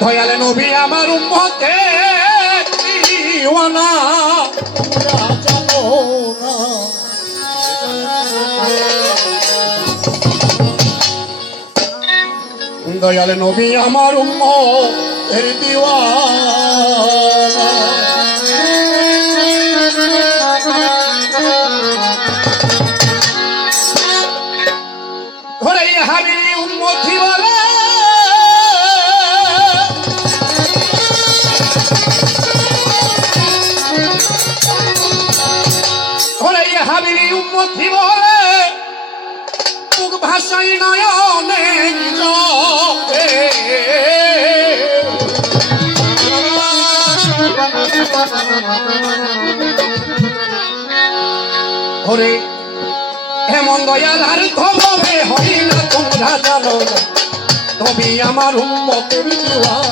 দয়াল নবী আমার উম্মতে দিওয়ানা তোমরা জানো না। দয়াল নবী আমার উম্মতের দিওয়ানা। ঘরে হাবি উম্মতি বলে ঘরে হাবি উম্মতি বলে মুখ ভাষাই নয়নে জলে। ওরে এমন দয়াল আর কবে হয় না তোমরা জানো না। নবী আমার উম্মতের দিওয়ানা,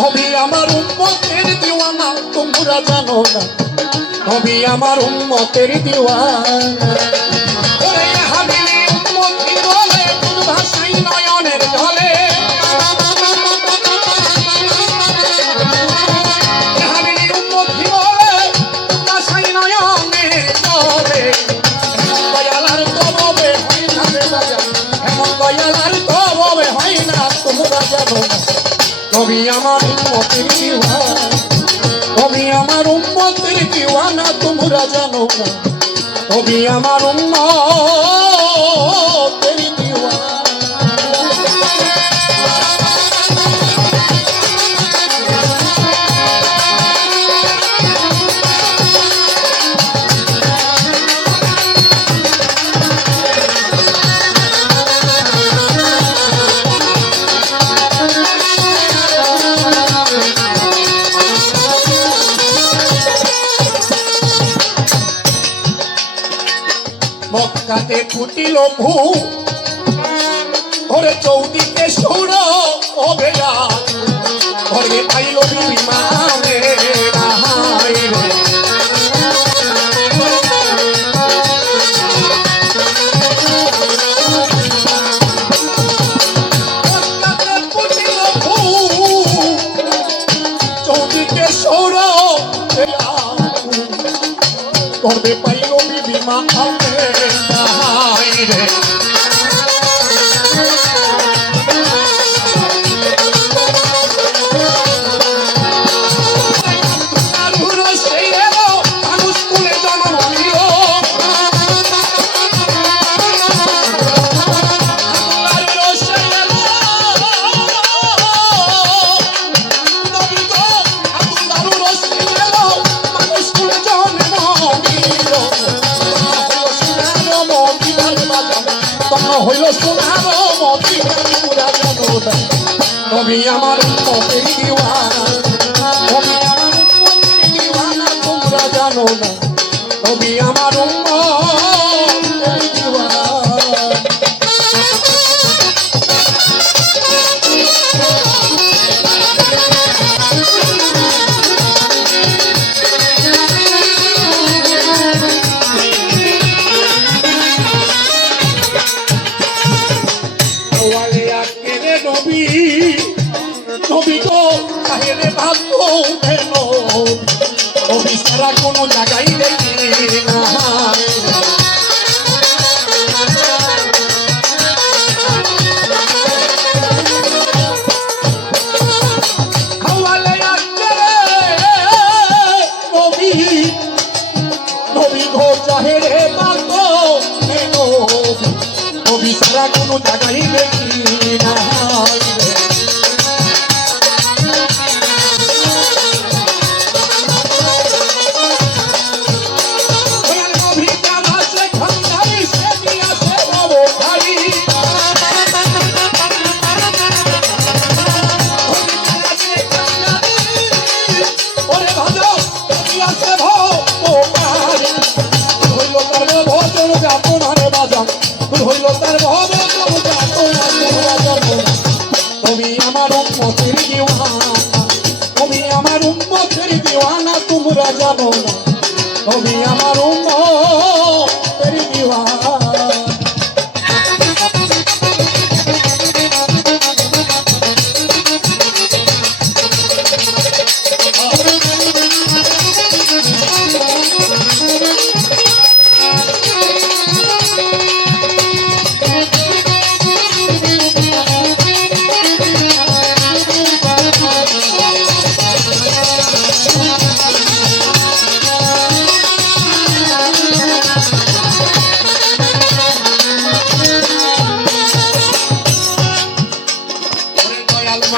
নবী আমার উম্মতের দিওয়ানা তোমরা জানো না। নবী আমার উম্মতের দিওয়ানা। ওরে হাবিবি উম্মতি বলে মুখ ভাষাই নয়নের জলে। হাবিবি উম্মতি বলে মুখ ভাষাই নয়নের জলে। দয়াল আর কবে হয় না রে বাজার, এমন দয়াল আর কবে হয় না তোমরা জানো না। নবী আমার উম্মতের দিওয়ানা, নবী আমার উম্মতের দিওয়ানা তোমরা জানো না। নবী আমার উম্মতের দিওয়ানা। মক্কাতে ফুটিল ভূ, ওরে চৌদিকে সৌর হবে ঘরে পাইল বিমানে নাহাই রে। মক্কাতে ফুটিল ভূ, চৌদিকে সৌর ঘরে পাইল বিমানে নাহাই রে। হইল সোনার মদিনা তোমরা জানো না। নবী আমার উম্মতের দিওয়ানা, নবী আমার উম্মতের দিওয়ানা তোমরা জানো না। নবী আমার উম্মতের দিওয়ানা। নবী তো কাহেরে ভাগ্য উঠেন, নবী সারা কোনো জায়গায় দেখি না। খাওয়ালে আসছে নবী, নবী গো চাহেরে ভাগ্য নবী সারা কোনো জায়গায় দেখি না। নবী আমার উম্মতের দিওয়ানা, নবী আমার উম্মতের দিওয়ানা তোমরা জানো না। নবী আমার উম্মতের দিওয়ানা।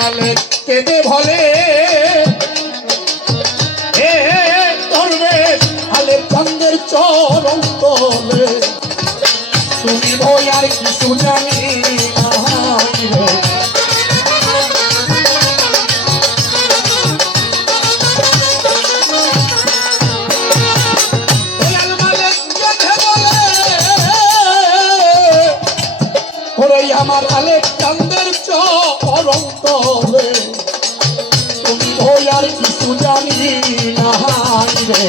দয়ালে কেঁদে বলে এ দরবেশ আলেপ চন্দ্রের চরণ তলে তুমি ভয় আর কিছু জানি না রে। দয়াল মালিক কেঁদে বলে ওরে আমার আলেপ চন্দ্রের চরণ তলে তুমি ভয় আর কিছু জানি না রে।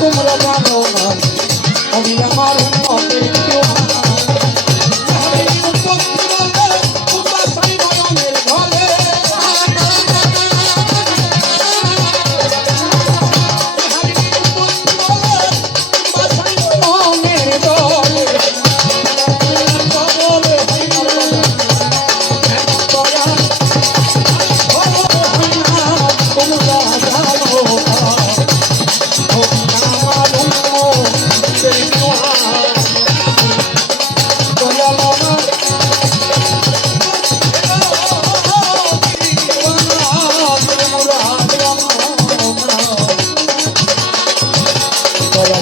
তোমরা জানো না আমি আমার উম্মতের দিওয়ানা যারে উম্মত বলে উপাসাই নয়নের ঢলে যারে উম্মত বলে উপাসাই নয়নের ঢলে বলে ভাই মারবা এমন দয়া তোমরা জানো না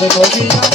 Govinda